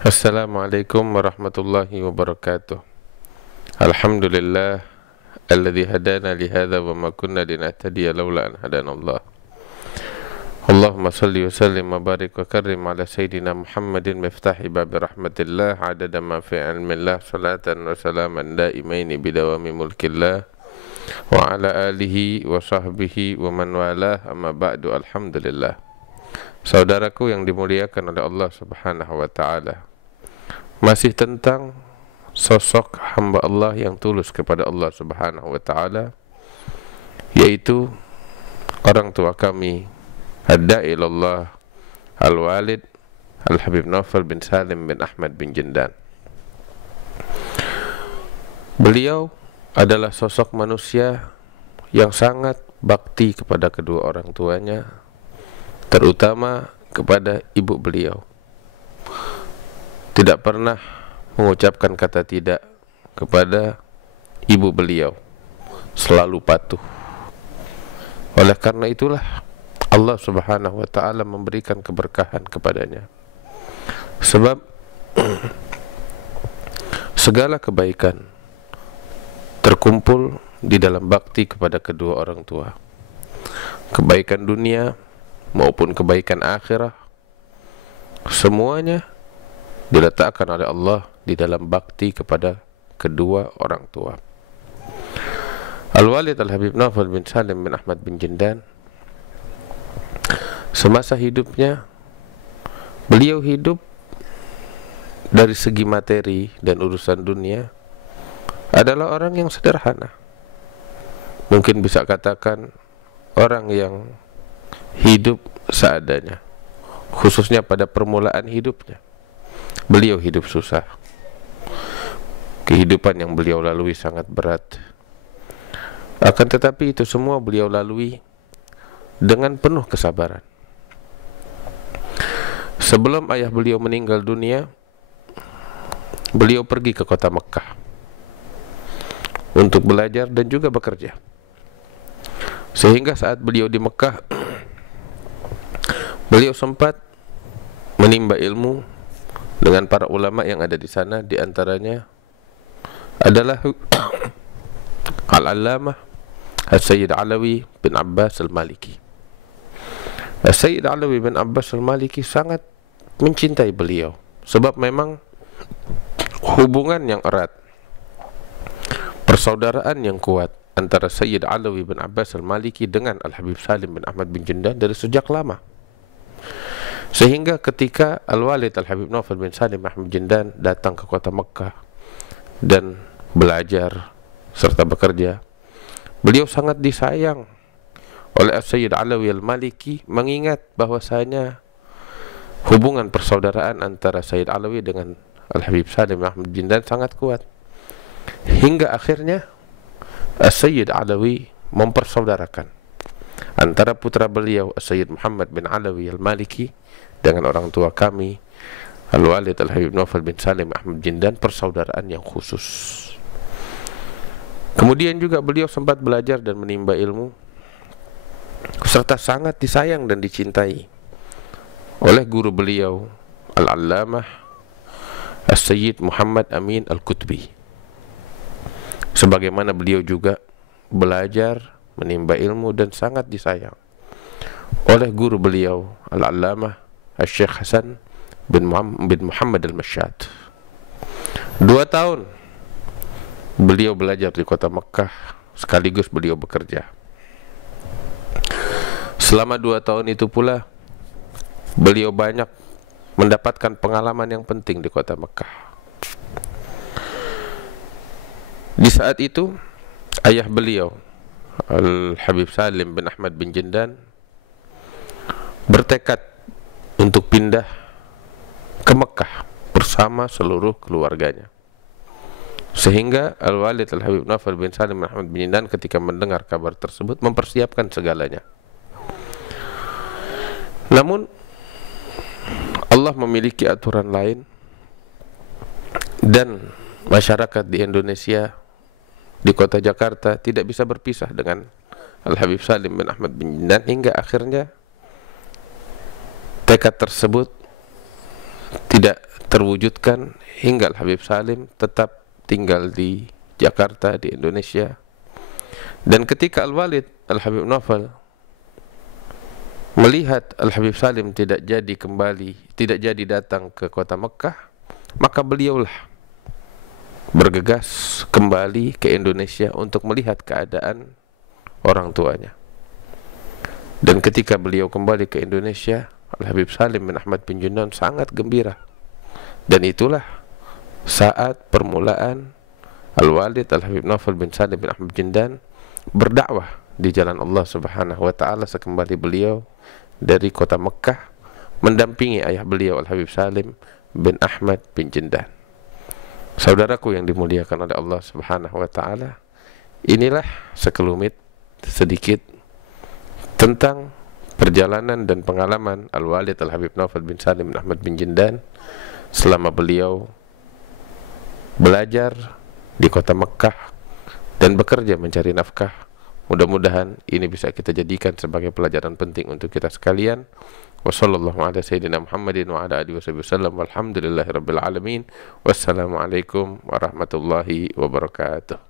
Assalamualaikum warahmatullahi wabarakatuh. Alhamdulillah alladzi hadana li hadza wa ma kunna linahtadiya laula an hadanallah. Allahumma salli wa sallim wa barik wa karrim ala sayyidina Muhammadin miftahi babi rahmatillah adada ma fi ilmillah salatan wa salaman daimaini bidawami mulkillah wa ala alihi wa sahbihi wa man walah amma ba'du. Alhamdulillah. Saudaraku yang dimuliakan oleh Allah Subhanahu wa taala, masih tentang sosok hamba Allah yang tulus kepada Allah Subhanahu wa taala, yaitu orang tua kami ad-da'i ilallah al-walid Al-Habib Naufal bin Salim bin Ahmad bin Jindan. Beliau adalah sosok manusia yang sangat bakti kepada kedua orang tuanya, terutama kepada ibu beliau. Tidak pernah mengucapkan kata tidak kepada ibu beliau, selalu patuh. Oleh karena itulah Allah Subhanahu wa taala memberikan keberkahan kepadanya. Sebab segala kebaikan terkumpul di dalam bakti kepada kedua orang tua. Kebaikan dunia maupun kebaikan akhirat, semuanya diletakkan oleh Allah di dalam bakti kepada kedua orang tua. Al-Walid Al-Habib Naufal bin Salim bin Ahmad bin Jindan, semasa hidupnya beliau hidup dari segi materi dan urusan dunia adalah orang yang sederhana. Mungkin bisa katakan orang yang hidup seadanya, khususnya pada permulaan hidupnya. Beliau hidup susah. Kehidupan yang beliau lalui sangat berat. Akan tetapi itu semua beliau lalui dengan penuh kesabaran. Sebelum ayah beliau meninggal dunia, beliau pergi ke kota Mekah untuk belajar dan juga bekerja. Sehingga saat beliau di Mekah, beliau sempat menimba ilmu dengan para ulama yang ada di sana. Di antaranya adalah Al-Allamah As-Sayyid Alawi bin Abbas Al-Maliki. As-Sayyid Alawi bin Abbas Al-Maliki sangat mencintai beliau, sebab memang hubungan yang erat, persaudaraan yang kuat antara Sayyid Alawi bin Abbas Al-Maliki dengan Al-Habib Salim bin Ahmad bin Jindan dari sejak lama. Sehingga ketika Al-Walid Al-Habib Naufal bin Salim bin Ahmad bin Jindan datang ke kota Mekah dan belajar serta bekerja, beliau sangat disayang oleh Sayyid Alawi Al-Maliki, mengingat bahwasanya hubungan persaudaraan antara Sayyid Alawi dengan Al-Habib Salim bin Ahmad bin Jindan sangat kuat. Hingga akhirnya Sayyid Alawi mempersaudarakan antara putra beliau Sayyid Muhammad bin Alawi Al-Maliki dengan orang tua kami Al-Walid Al-Habib Naufal bin Salim Ahmad Jindan, persaudaraan yang khusus. Kemudian juga beliau sempat belajar dan menimba ilmu, serta sangat disayang dan dicintai oleh guru beliau Al-Allamah As-Sayyid Muhammad Amin Al-Qutbi. Sebagaimana beliau juga belajar, menimba ilmu dan sangat disayang oleh guru beliau Al-Allamah Al-Syekh Hasan bin Muhammad Al-Mashad. 2 tahun beliau belajar di kota Mekah, sekaligus beliau bekerja. Selama 2 tahun itu pula beliau banyak mendapatkan pengalaman yang penting di kota Mekah. Di saat itu ayah beliau Al-Habib Salim bin Ahmad bin Jindan bertekad untuk pindah ke Mekah bersama seluruh keluarganya. Sehingga Al-Walid Al-Habib Naufal bin Salim bin Ahmad bin Jindan ketika mendengar kabar tersebut mempersiapkan segalanya. Namun Allah memiliki aturan lain, dan masyarakat di Indonesia, di kota Jakarta, tidak bisa berpisah dengan Al-Habib Salim bin Ahmad bin Jindan, hingga akhirnya tekad tersebut tidak terwujudkan hingga Al-Habib Salim tetap tinggal di Jakarta, di Indonesia. Dan ketika Al-Walid Al-Habib Naufal melihat Al-Habib Salim tidak jadi datang ke kota Mekah, maka beliaulah bergegas kembali ke Indonesia untuk melihat keadaan orang tuanya. Dan ketika beliau kembali ke Indonesia, Al-Habib Salim bin Ahmad bin Jundan sangat gembira. Dan itulah saat permulaan Al-Walid Al-Habib Naufal bin Salim bin Ahmad bin Jundan berdakwah di jalan Allah Subhanahu wa taala sekembali beliau dari kota Mekah mendampingi ayah beliau Al-Habib Salim bin Ahmad bin Jundan. Saudaraku yang dimuliakan oleh Allah Subhanahu wa taala, inilah sekelumit sedikit tentang perjalanan dan pengalaman Al-Walid Al-Habib Naufal bin Salim bin Ahmad bin Jundan selama beliau belajar di kota Mekah dan bekerja mencari nafkah. Mudah-mudahan ini bisa kita jadikan sebagai pelajaran penting untuk kita sekalian. Wassallallahu ala sayyidina Muhammadin wa ala alihi wasallam walhamdulillahirabbil alamin. Wassalamualaikum warahmatullahi wabarakatuh.